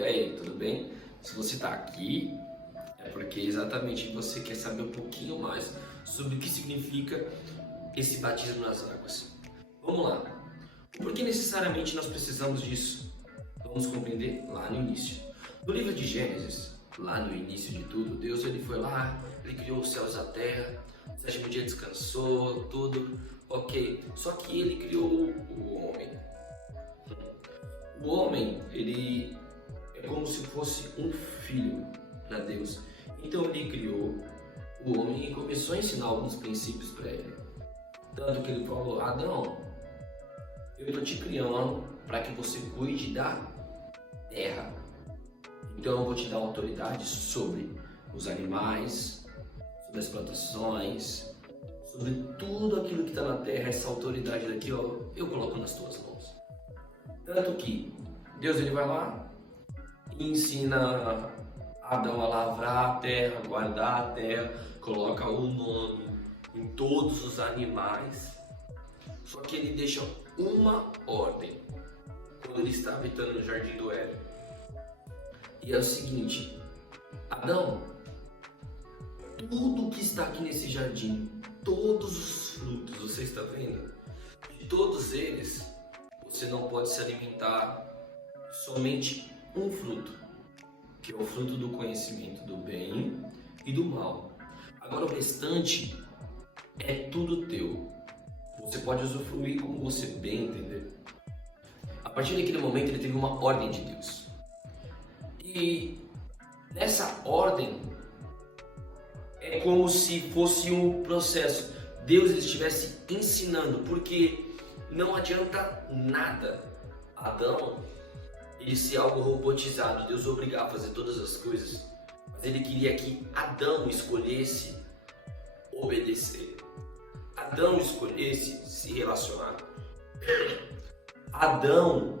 E aí, tudo bem? Se você está aqui, é porque exatamente você quer saber um pouquinho mais sobre o que significa esse batismo nas águas. Vamos lá. Por que necessariamente nós precisamos disso? Vamos compreender lá no início. No livro de Gênesis, lá no início de tudo, Deus ele foi lá, ele criou os céus e a terra, no sétimo dia descansou, tudo, ok. Só que ele criou o homem. O homem, ele é como se fosse um filho para Deus. Então ele criou o homem e começou a ensinar alguns princípios para ele. Tanto que ele falou: Adão, eu estou te criando para que você cuide da terra. Então eu vou te dar autoridade sobre os animais, sobre as plantações, sobre tudo aquilo que está na terra. Essa autoridade daqui, ó, eu coloco nas tuas mãos. Tanto que Deus ele vai lá e ensina Adão a lavrar a terra, guardar a terra, coloca o nome em todos os animais. Só que ele deixa uma ordem quando ele está habitando no jardim do Éden. E é o seguinte: Adão, tudo que está aqui nesse jardim, todos os frutos, você está vendo? De todos eles, você não pode se alimentar somente um fruto, que é o fruto do conhecimento do bem e do mal. Agora o restante é tudo teu. Você pode usufruir como você bem entender. A partir daquele momento ele teve uma ordem de Deus. E nessa ordem é como se fosse um processo. Deus estivesse ensinando, porque não adianta nada Adão ele ser algo robotizado, Deus obrigar a fazer todas as coisas, mas ele queria que Adão escolhesse obedecer, Adão escolhesse se relacionar, Adão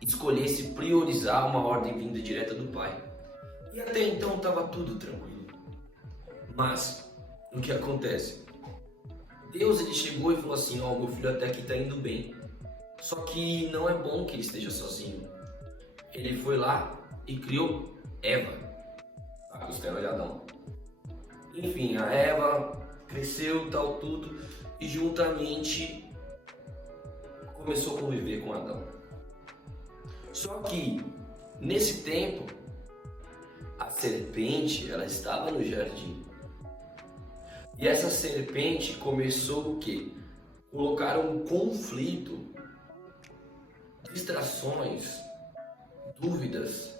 escolhesse priorizar uma ordem vinda direta do Pai. E até então estava tudo tranquilo. Mas o que acontece? Deus ele chegou e falou assim: ó, meu filho até aqui está indo bem. Só que não é bom que ele esteja sozinho. Ele foi lá e criou Eva, a costela de Adão. Enfim, a Eva cresceu, tal, tudo, e juntamente começou a conviver com Adão. Só que, nesse tempo, a serpente, ela estava no jardim. E essa serpente começou o quê? Colocar um conflito, distrações, dúvidas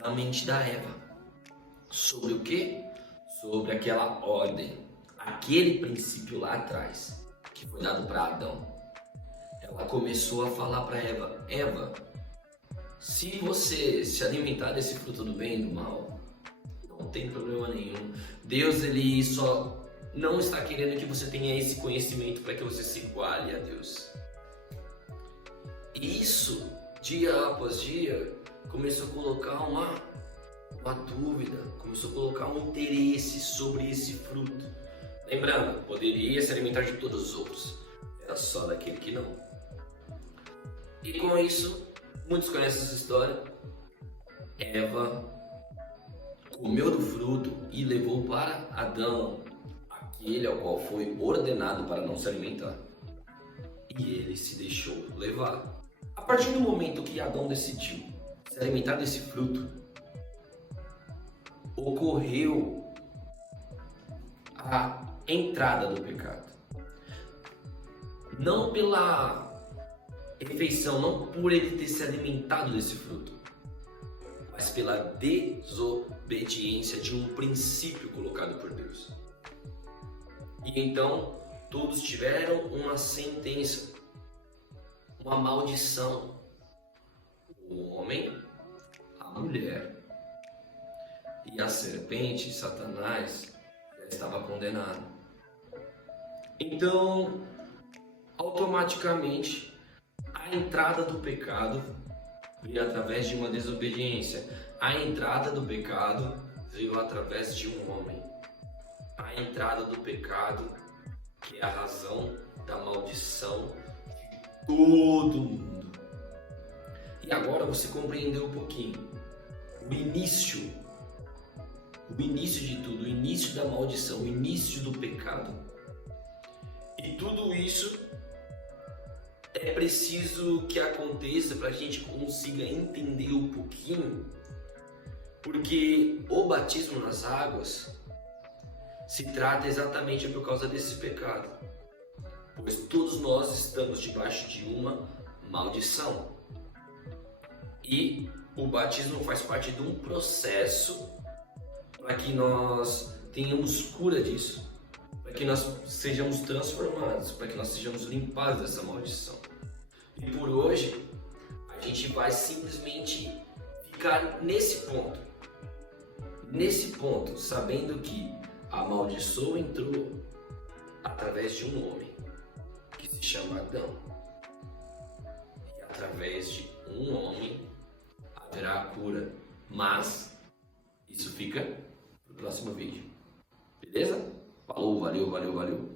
na mente da Eva. Sobre o quê? Sobre aquela ordem, aquele princípio lá atrás, que foi dado para Adão. Ela começou a falar para Eva: Eva, se você se alimentar desse fruto do bem e do mal, não tem problema nenhum. Deus ele só não está querendo que você tenha esse conhecimento para que você se iguale a Deus. E isso, dia após dia, começou a colocar uma dúvida, começou a colocar um interesse sobre esse fruto. Lembrando, poderia se alimentar de todos os outros, era só daquele que não. E com isso, muitos conhecem essa história. Eva comeu do fruto e levou para Adão aquele ao qual foi ordenado para não se alimentar. E ele se deixou levar. A partir do momento que Adão decidiu se alimentar desse fruto, ocorreu a entrada do pecado. Não pela refeição, não por ele ter se alimentado desse fruto, mas pela desobediência de um princípio colocado por Deus. E então todos tiveram uma sentença, uma maldição. O homem, a mulher e a serpente, Satanás, já estava condenado. Então, automaticamente, a entrada do pecado veio através de uma desobediência. A entrada do pecado veio através de um homem. A entrada do pecado, que é a razão da maldição de todo mundo. E agora você compreendeu um pouquinho o início de tudo, o início da maldição, o início do pecado. E tudo isso é preciso que aconteça para que a gente consiga entender um pouquinho, porque o batismo nas águas se trata exatamente por causa desse pecado, pois todos nós estamos debaixo de uma maldição. E o batismo faz parte de um processo para que nós tenhamos cura disso, para que nós sejamos transformados, para que nós sejamos limpados dessa maldição. E por hoje, a gente vai simplesmente ficar nesse ponto, sabendo que a maldição entrou através de um homem que se chama Adão. E através de um homem haverá a cura, mas isso fica no próximo vídeo. Beleza? Falou, valeu.